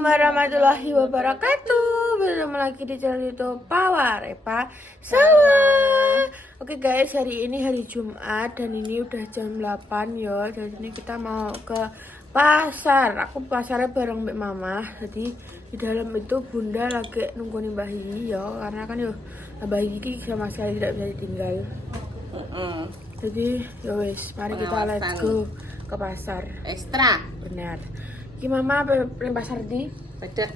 Assalamualaikum warahmatullahi wabarakatuh. Bertemu lagi di channel YouTube Pawa Repa Salwa. Oke guys, hari ini hari Jumat dan ini udah jam 8 ya. Jadi ini kita mau ke pasar. Aku pasarnya bareng Mbak Mama. Jadi di dalam itu Bunda lagi nungguin Mbak Higi ya, karena kan yo Mbak Higi sama sekali tidak bisa ditinggal. Jadi ya wes, mari kita let's go ke pasar. Ekstra. Benar. Ki mama apa ning pasar di? Bedek.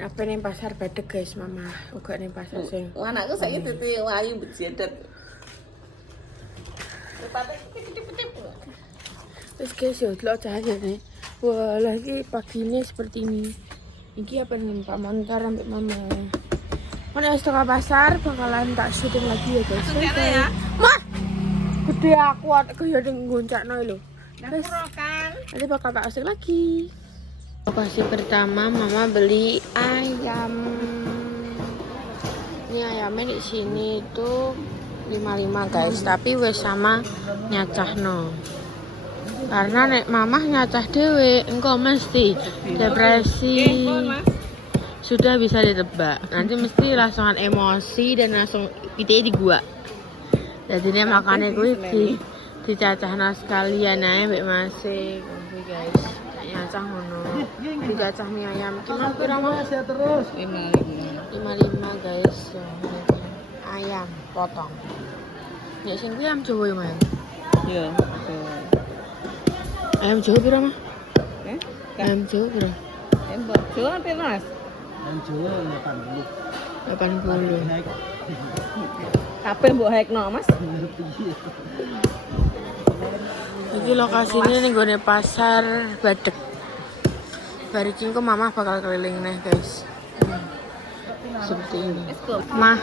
Apa ning pasar Bedek guys mama? Uga ning pasar sing. Anakku saiki dadi wayu bejedet. Terus guys yo delok cahaya nih. Wah, lagi pagi ini seperti ini. Iki apa nih Pak Montar sampai mama. Mana setengah pasar bakalan tak syuting lagi ya guys. Ya. Mah. Gede aku kaya ning goncakno lho. Terus kan Nanti bakal tak usik lagi. Lokasi pertama mama beli ayam. Ini ayamnya di sini tuh 55 guys, tapi wes sama nyacahno. Karena nek mamah nyacah dewe, engkau mesti depresi. Sudah bisa ditebak. Nanti mesti langsungan emosi dan langsung ide di gua. Jadi ini makannya gue dicacahna sekalian ae mbek Masih kuwi guys. Nyacah ngono. Dicacah mie ayam. Gimana pira Mas? terus 55 guys. Ayam potong. Nek sing kuwi ayam Jawa ya, Mas? Iya. Ayam Jawa pira, Mas? Eh? Ayam Jawa pira? Embok. Jual piro, Mas? Yang Jawa 80. Kabeh mbok hekno, Mas. Iki lokasinya nih gue pasar Badek. Barikin kok mama bakal keliling nih guys. Seperti ini. Mah.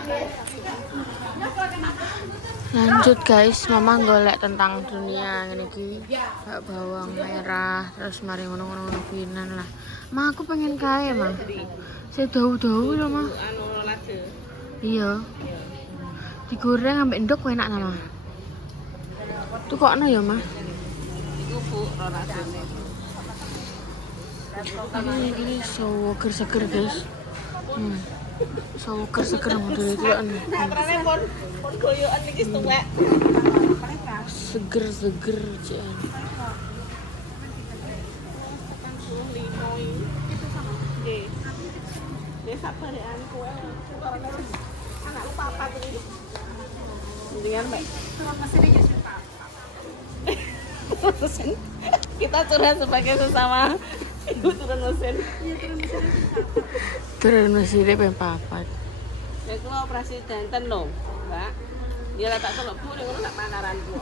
Lanjut guys, mama golek tentang dunia ngene iki. Bawang merah, terus mari ngono-ngono pinan lah. Ma aku pengen kae, Mah. Saya dawu-dawu lho, Mah. Anu lade. Iya. Digoreng ambek endok enak ta, Mah. Tuh kok ya, Mah? Iku Bu rasane. Ini seger seger guys. Seger model itu kan. Satrane pon goyokan iki tuwek. Seger jen. Nggih sabarean kowe. Anakku papat iki. Mendingan Mbak. Kita curhat sebagai sesama ibu turun mesin. Turun mesin ping 4. Ya kula operasi danten lho, Mbak. Ya lah tak telok Bu ning ngono tak manaranku.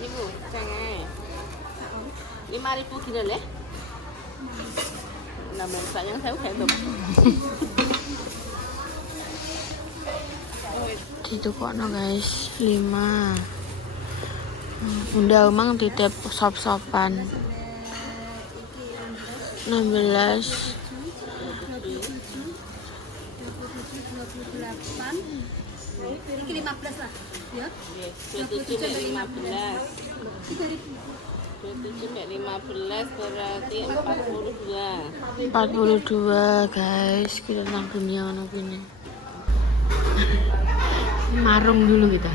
Ibu, cenge. 5.000 gini leh. Namanya sayang saya udah tuh. Gitu kok no guys, 5. Bunda emang titip sop-sopan 16. Ini 15 lah, ya. 27 15. 15 berarti 42. 42 guys, kita tentang dunia ono gini. Marung dulu kita.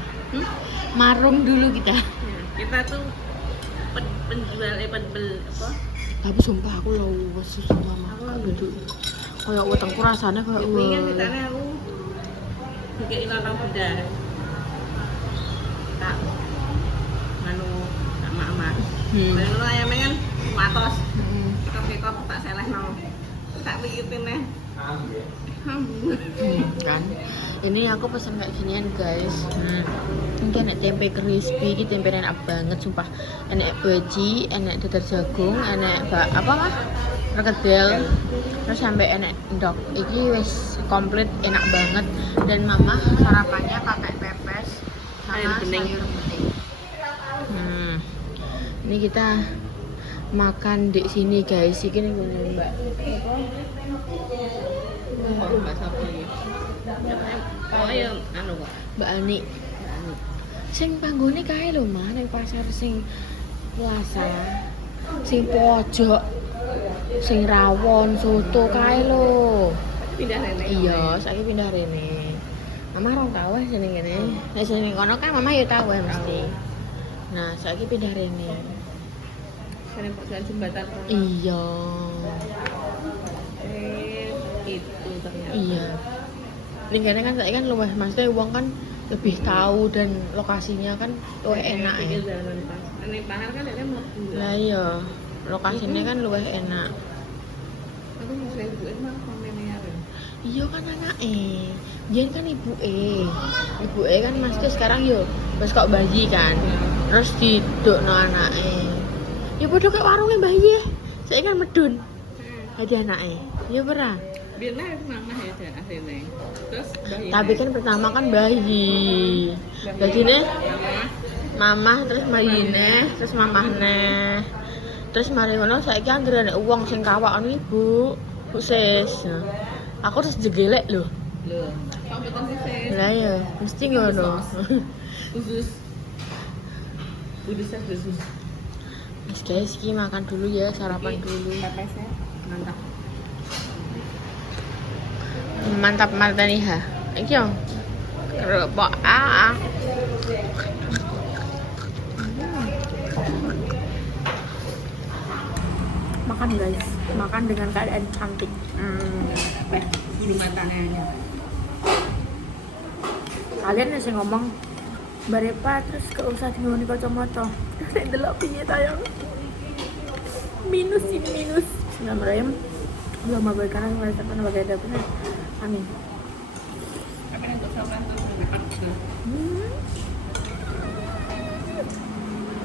Marung dulu kita. Kita tuh penjual penbel apa? Tapi sumpah aku lawas susu mama. Aku gitu. Kayak wetengku rasanya kayak Ini kan ditanya aku bikin ilang benda. Tak manu sama ama. Kalau ayamnya kan matos. Kita tak selehno. Tak pikirin nih. Kan ini aku pesen kayak ginian guys. Ini enak tempe crispy, ini tempe enak banget sumpah. Enak baji, enak dadar jagung, enak apa mah perkedel, terus sampai enak endok. Ini wes komplit enak banget. Dan mama sarapannya pakai pepes sama sayur bening. Ini kita makan di sini guys. Ini gue Mbak. Mbak Sapi. Oh ya anu kok. Mbak Ani. Sing panggone kae lho, Mah, ning pasar sing Biasa. Sing pojok, sing rawon, soto kae lho. Pindah rene. Iya, saiki pindah rene. Mama ora tau wis jeneng kene. Nek jeneng kono kan mama ya tau mesti. Nah, saiki pindah rene. Sering kok jalan jembatan. Iya. Itu ternyata. Iya. Ning kene kan saiki kan luwih maksudnya wong kan lebih tahu dan lokasinya kan luwih enak ya. Jalan pas. Nek Bahar kan dia mlebu. Lah iya, lokasinya kan luwih enak. Aku mesti ibu mah komen ya. Iya kan anake. Biyen kan ibuke kan mesti sekarang yo wis kok bayi kan. Terus didukno anake. Ya padha kayak warunge bayi. Saiki kan medun. Ada anake. Ya ora. Biar lah mama ya aslinya. Terus bayi. Tapi kan pertama kan bayi. Bayine mamah terus bayine terus mamahne. Terus mari ngono saiki anggere nek wong sing kawakane ibu. Bu sis. Aku terus jegelek lho. Loh, pamitan sih. Lah ya, mesti ngono. Khusus. Udah khusus. Mas guys, iki makan dulu ya, sarapan dulu. Pepesnya mantap. Mantap martani ha. Iki yo. Kerupuk Makan guys, makan dengan keadaan cantik. Bulu matanya. Kalian sih ngomong Barepa terus gak usah di kacamata. Nek delok piye tayang. Minus ini minus. Bismillahirrahmanirrahim. Belum mabal karena mereka pernah bagai ada benar. Amin. Tapi untuk sauran tuh makan juga.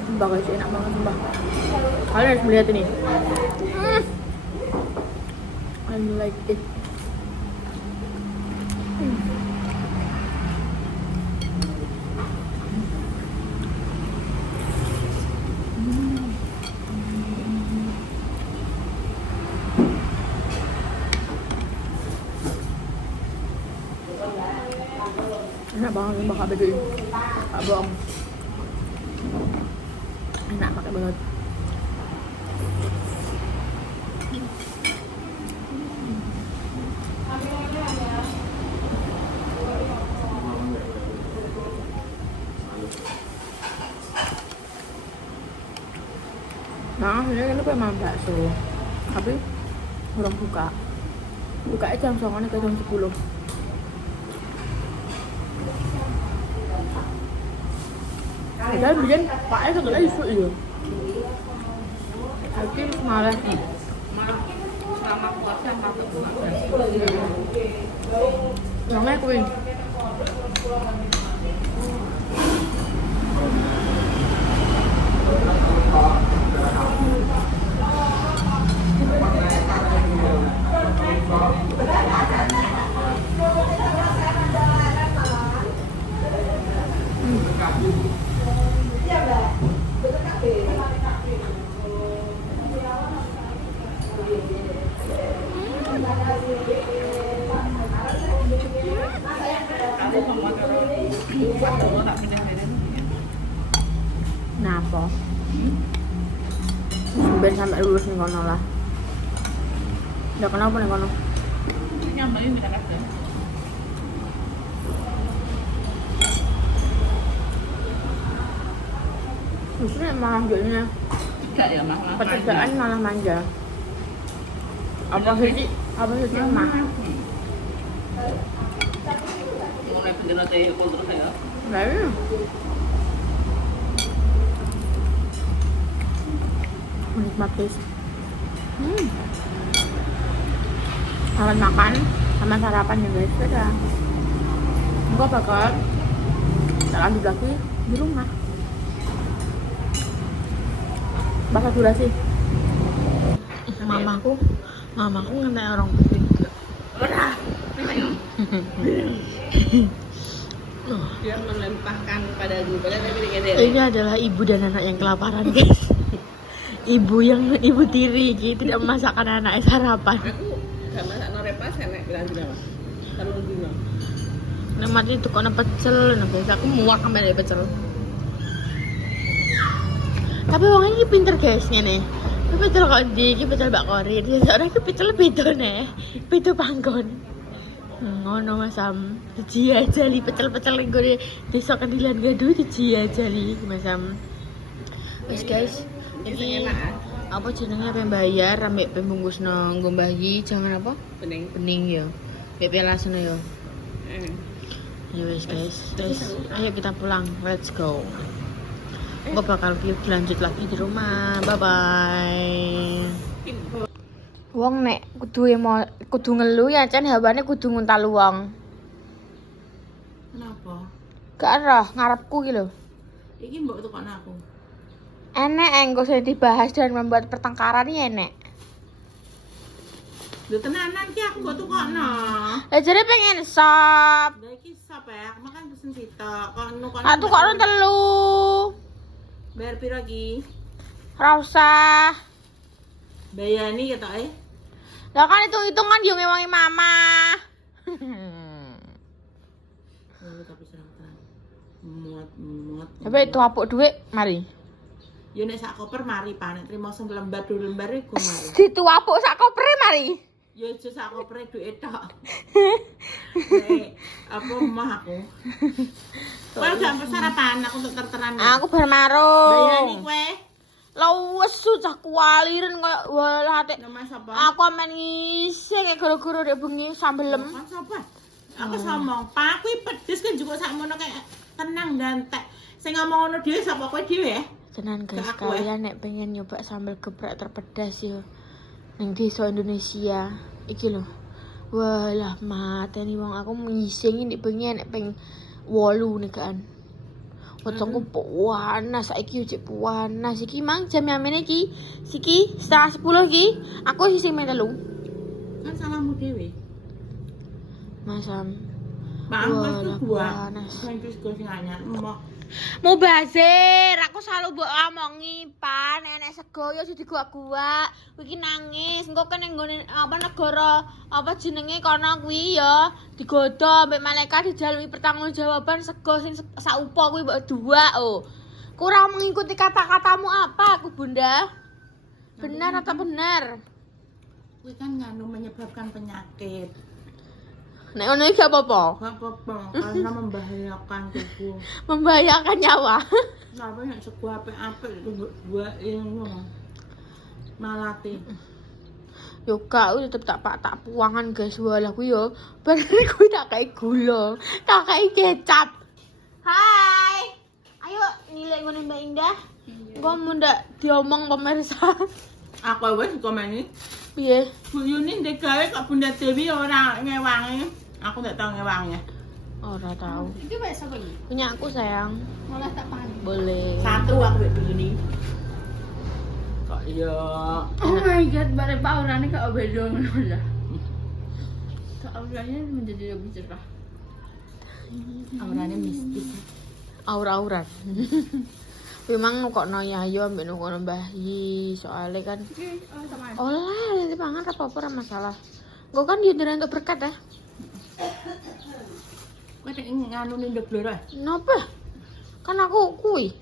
Sumpah guys, enak banget sumpah. Kalian harus melihat ini. I like it. Enak banget sumpah Kak Bedu. Gak bohong. Enak pakai banget. Nah, ini lupa emang bakso. Tapi belum buka. Bukanya jam 9 ke jam 10. Padahal bikin paknya sebenarnya isu ya. Tapi malah Selama puasa patut makan. namanya kuing. Napa? Ben sampai lulus nih kono lah. Udah kenapa nih kono? Nyambalin tidak ada. Justru malah jadinya Tidak ya mah. pekerjaan malah manja. Apa sih? Apa sih mah? Mulai penjara teh kultur saya. Nah, iya. Menikmat guys. Kalian makan sama sarapan ya guys, beda. Gua bakal tak lanjut lagi di rumah. Bahasa durasi. Mamaku ngentai orang ketiga. Dia melempahkan pada guru pada tapi Ini adalah ibu dan anak yang kelaparan guys. Ibu tiri gitu tidak memasakkan anaknya sarapan. Aku sama anak norepas enak bilang juga mas. Kalau dulu. Nah mati itu kok pecel, nah biasa aku muak sama dari pecel. Tapi wong iki pinter guys ngene. Iki pecel kok ndi, iki pecel Mbak Kori. Dia ora iki pecel beda neh. Beda panggon. Ngono Mas Sam. Dijajali pecel-pecel ning gone desa Kendilan Gaduh dijajali Mas Sam. Wes guys, iki apa jenenge pembayar ambek pembungkusno nggo mbahyi jangan apa? Bening ya. Mbek pelasno ya. Ya wes guys, terus ayo kita pulang, let's go. Gue bakal lanjut lagi di rumah, bye bye. Wong nek kudu ngelu ya cen hawane kudu nguntal wong. Kenapa? Gak roh ngarepku iki lho. Iki mbok tukokno aku. Enek engko sing dibahas dan membuat pertengkaran iki enek. Lho tenanan ki aku mbok tukokno. Lah jare pengen sop. Lah iki sop ya, aku makan pesen sitok. Kono kono. Aku kok telu. Bayar piro iki? Ora usah. Bayani ketoke. Lah kan hitung-hitungan yo ngewangi mama. Oh, tapi serang tenan. Muat. Tapi itu apuk dhuwit, mari. Yo nek sak koper mari panek trimo sing lembar 2 lembar iku mari. Ditu apuk sak kopere mari. Yo aja sak koper duit tok. Nek apa omah aku. Kowe gak sarapan aku untuk terteran. Aku bar marung. Bayani kowe. Lah wes cah kualiren koyo walah atik. Nama sapa? Aku amen ngisi kayak gara-gara dek bengi sambelem. Kan sapa? Aku somong, Pak kuwi pedes kan juga sakmono kayak tenang dan tek. Sing ngomong ngono dhewe sapa kowe dhewe ya? Tenan guys, Gak aku, kalian nek pengen nyoba sambal geprek terpedas yo ning desa Indonesia iki lho. Walah mateni wong aku ngisingi nek bengi nek ping 8 nih kan. Wetengku panas saiki yo cek panas iki mang jam yamene iki. Siki 9:30 iki aku sing melu. Kan salahmu dhewe. Masam. Bang, Walah, wis gua. panas. Wis go sing anyar. Mau bazir, aku selalu mbok omongi pan enek sego yo jadi gua-gua. Iki nangis, engko kan nggone apa negara apa jenenge kono kuwi ya digodho mbek malaikat dijalui pertanggungjawaban sego sing saupo kuwi mbok dua oh. Kurang mengikuti kata-katamu apa aku Bunda? Benar atau benar? Kuwi kan nganu menyebabkan penyakit. Nek ngono iki gak apa-apa. Gak apa-apa, karena membahayakan tubuh. Membahayakan nyawa. Sampai nek sego apik-apik itu buat ngono. Malate. Yo gak tetep tak puangan guys. Walah ku yo bareng ku tak kayak gula, tak kayak kecap. Hai. Ayo nilai ngene Mbak Indah. Engko mun ndak diomong pemirsa. Aku wis komeni. Piye? Bu Yuni ndek gawe kok Bunda Dewi ora ngewangi. Aku ndak tau ngewangi. Ora tahu. Itu bahasa apa ini? Punya aku sayang. Malah tak paham. Boleh. Satu aku mbek Bu Yuni. Kok iya. Oh my god, bare aurane kok beda ngono lah. Kok auranya menjadi lebih cerah. Aurane mistis. Aura-auran. Memang kok no yayo ambek ngono Mbah Yi, soalnya kan Oh, sama. olah nanti pangan apa-apa ora masalah. Gue kan diundurin untuk berkat ya. Kowe nek nganu ndek blora. Napa? Kan aku kui.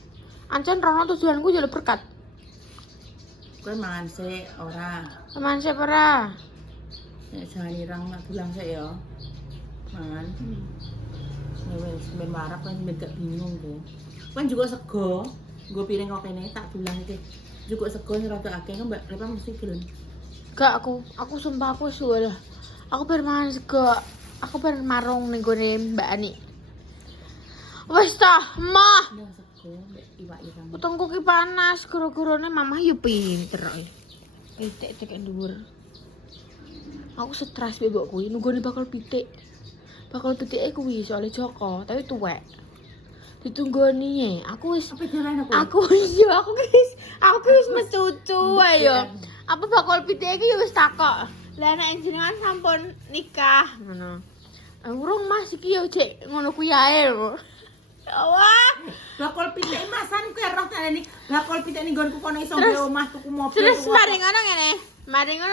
Ancen rono tujuanku jadi berkat. Kowe mangan sik ora. Teman siapa ora? Nek jangan irang mak bilang sik ya. Mangan. Ya wis ben warap kan ben gak bingung kowe. Kan juga sego. Gue piring kok kene tak dulang iki. Juga sego sing rada akeh kan Mbak Repa mesti gelem. Gak aku sumpah aku sudah. Aku bermain sego. Aku bermarung ning gone Mbak Ani. Wes tah, mah. Ndang sego mbek iwak irang. Utangku ki panas, gara-garane mamah yo pinter ae. Tek-tek dhuwur. Aku stres bebok kuwi nunggone bakal pitik. Bakal pitike kuwi soalnya Joko, tapi tuwek. Ditunggoni aku wis Apa jalan aku wis mecucu ayo. Apa bakal pitike iki wis takok. Lah nek jenengan sampun nikah ngono. Urung Mas iki yo cek ngono kuwi ae lho. Ya Allah. Bakal pitik masan kowe roh taleni. Bakal pitik ning nggonku kono iso gawe omah tuku mobil. Terus mari ngono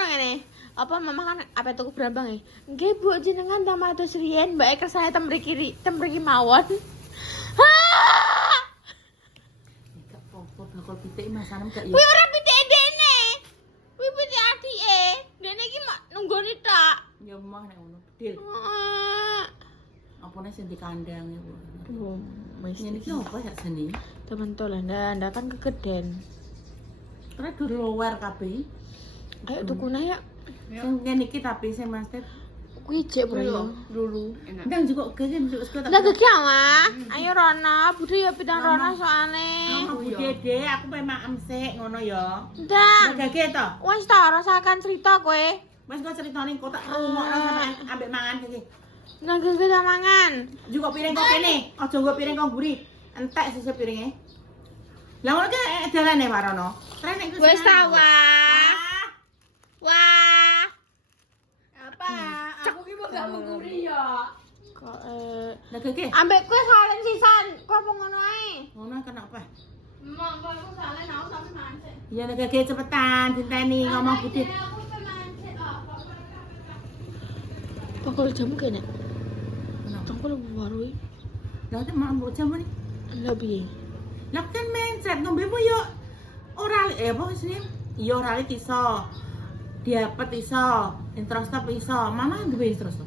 ngene. Apa mama kan apa tuku brambang e? Nggih Bu jenengan damel atus riyen mbake kersane temriki mawon. Gak apa-apa Kol pitik masanem gak ya. Kuwi ora pitike dene. Kuwi pitike adike. Dene iki mak nunggoni tok. Ya omah nek ngono. Bedil. Apa nek sing dikandang ya. Oh, Ini iki apa ya seni? temen-temen lah, ndak kan kegeden. Ora dur luar kabeh. Ayo tukune ya. Sing ngene iki tapi sing Mas Tet. Kuwi jek bro ya. Dulu enak. Ndang juga gegen juga sekot. Ndak gege ama. Ayo Rono, Budi ya pitang Rono soalnya. Aku Dede, aku memang amsik ngono ya. Ndak. Ndak gege to. Wes ta rasakan cerita kowe. Wes kok critane kok tak rungokno sampe ambek mangan gege. Ndak gege ta mangan. Juga piring kok kene, aja nggo piring kok mburi. Entek sisih piringe. Lah ngono ki dalane Warono. Tren nek Wes ta wah. Wah. Apa? Aku ki mau gak mengguri ya. Kok Ndak gege. ambek kowe salen sisan. Kok apa ngono ae? Ngono kenapa? Emang aku salah nang sampe mancing. Ya ndak gege cepetan dinteni ngomong Budi. Aku mancing kok. Pokok jam kene. Kenapa? Tunggu lu baru. Lah tek mbok jamu ni. Lah piye? Lah kan mencet ngombemu yo ora apa sini? Yo ora iso. Diapet iso, introstop iso. Mama duwe introstop.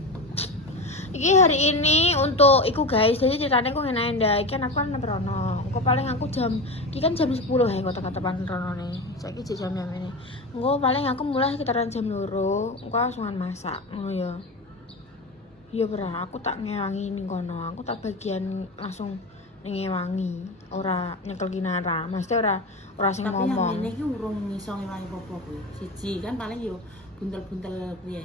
Iki hari ini untuk iku guys, jadi ceritanya aku ngene ndak, iki kan aku kan Rono. Engko paling aku jam iki kan jam 10 ya kota-kotaan Rono nih. Saiki jam ini. Engko paling aku mulai sekitaran jam 2. Engko langsungan masak ngono ya. Iya bra, aku tak ngewangi ning kono. Aku tak bagian langsung ngewangi, ora nyekel kinara. Maksudnya ora sing Tapi yang ngomong. ini ki urung iso ngewangi apa kuwi. Siji kan paling yo buntel-buntel piye.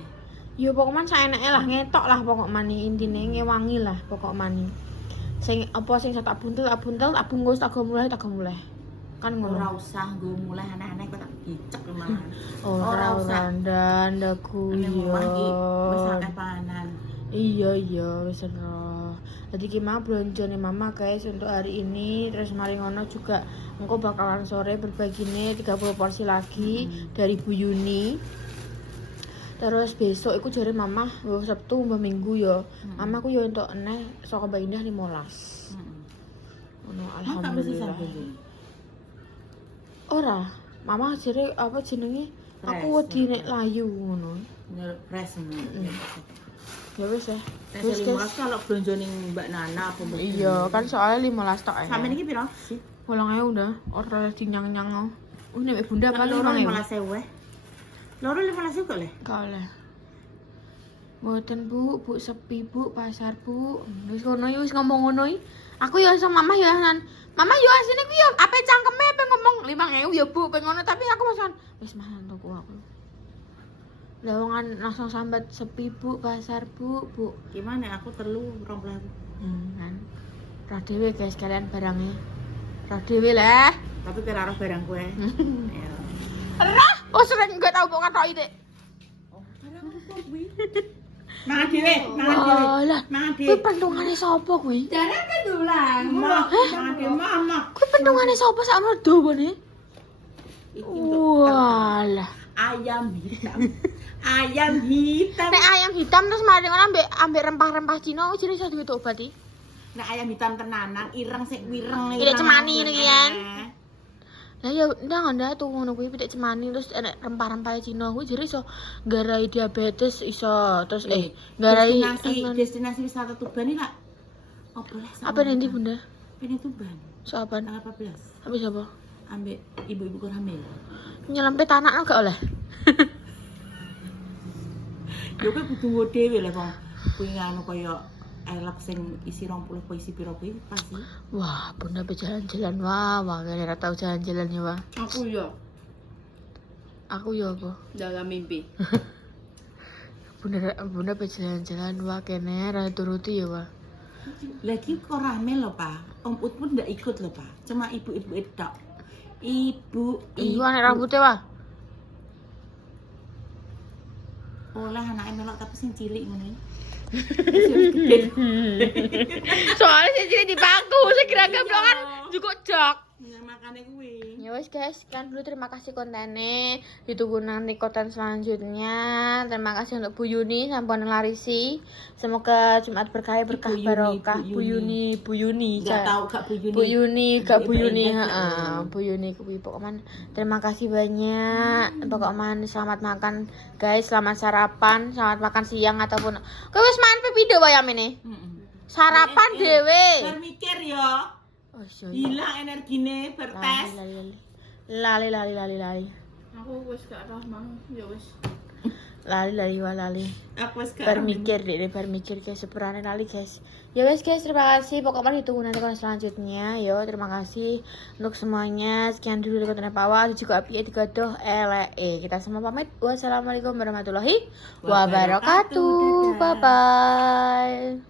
Yo pokoknya saeneke lah ngetok lah pokok mani intine ngewangi lah pokok mani. Sing apa sing tak buntel tak bungkus tak go mulai. Kan Ora ngono. usah nggo mulai aneh-aneh kok tak dicek malah. Ora ndandaku Nek yo. omah ki wis akeh panganan. Iya wis ero. Jadi ki mau belonjone mama guys untuk hari ini terus mari ngono juga engko bakalan sore berbagine 30 porsi lagi dari Bu Yuni. Terus besok iku jare mama Sabtu mbah Minggu ya. Mamaku yo entuk eneh saka Mbak Indah 15. Heeh. Ngono Tak mesti alhamdulillah. sampe. Ora, mama jare apa jenenge? Aku Pres, wedi nek layu ngono. Nyerep pres ngono. Ya wis ya. Wis kalau belanja ning Mbak Nana apa Mbak. Iya, kan soalnya 15 tok ya. Sampeyan iki piro sih? 8.000 udah. Ora dinyang-nyang. Nek bunda apa Loro 5.000? 15.000. Loro 15.000 kok le? Kalah. Mboten Bu, Bu sepi Bu, pasar Bu. Wis ngono yo wis ngomong ngono iki. Aku yo sama Mama yo kan. Mama yo asine ku yo ape cangkeme ape ngomong 5.000 ya Bu, pengen ngono tapi aku wis masan tuku aku. Lawongan langsung sambat sepi Bu, pasar Bu. Gimana aku telu 20.000. Kan. Ra dhewe guys kalian barangnya. Ra dhewe lah. Tapi kira arah barang kowe. Ya. Rah, oh sering enggak tahu kok katoki Dik. Oh, barang apa kuwi? Mangan dhewe, mangan dhewe. Walah, Mangan kuwi dhewe. pentungane sapa kuwi? Jare kedulang. Mah, mangan dhewe mama. Kuwi pentungane sapa sakno dawane? Iki untuk Walah. ayam hitam. Ayam hitam. Nek ayam hitam terus mari ngono ambek rempah-rempah Cina jadi iso duwe obat iki. Nek ayam hitam tenanan ireng sik wireng. Pitik cemani iki kan. Lah ya ndak tuh ngono kuwi pitik cemani terus enek rempah-rempah Cina kuwi jadi iso nggarai diabetes iso terus nggarai destinasi wisata Tuban iki lak. Apa lah? apa nanti Bunda? Ini Tuban. Soapan? Tanggal 14. Habis apa? Ambek ibu-ibu hamil. Nyelempet anak gak oleh. Yo kowe kudu nggo dhewe lho wong kuwi nganu kaya elek sing isi 20 apa isi piro kuwi pasti. Wah, Bunda pe jalan-jalan wah kene ora tau jalan-jalan ya wah. Aku yo Aku ya apa? dalam mimpi. Bunda pe jalan-jalan wah kene ora turuti ya wah. Lagi kok rame lho, Pak. Om Ut pun ndak ikut lho, Pak. Cuma ibu-ibu tok. Ibu. Iku anak rambutnya wah. Olah anake melok tapi sing cilik ngono iki. Soalnya sih jadi dipaku, saya kira kan juga jok. Ya makane kuwi. Ya wes guys, sekian dulu, terima kasih kontennya. Ditunggu nanti konten selanjutnya. Terima kasih untuk Bu Yuni sampun larisi. Semoga Jumat berkah berkah Bu Yuni, barokah. Bu Bu Yuni. Enggak tahu Kak Bu Yuni. Bu Yuni, Kak Bu Yuni, Ibadah, heeh. Bu Yuni kuwi pokoknya. Terima kasih banyak. Pokoknya selamat makan guys, selamat sarapan, selamat makan siang ataupun kowe wis mangan video wae amene. Sarapan dhewe. Bar mikir ya. Oh, iya. Hilang energine bertes. Lali. Aku wis gak roh mau, ya wis. Lali. Aku wis gak Bermikir guys, seberane lali guys. Ya wes guys, terima kasih. Pokoknya ditunggu nanti konten selanjutnya. Yo, terima kasih untuk semuanya. Sekian dulu dari konten Pak Wal juga api digadoh LE. Kita semua pamit. Wassalamualaikum warahmatullahi wabarakatuh. Dadah. Bye bye.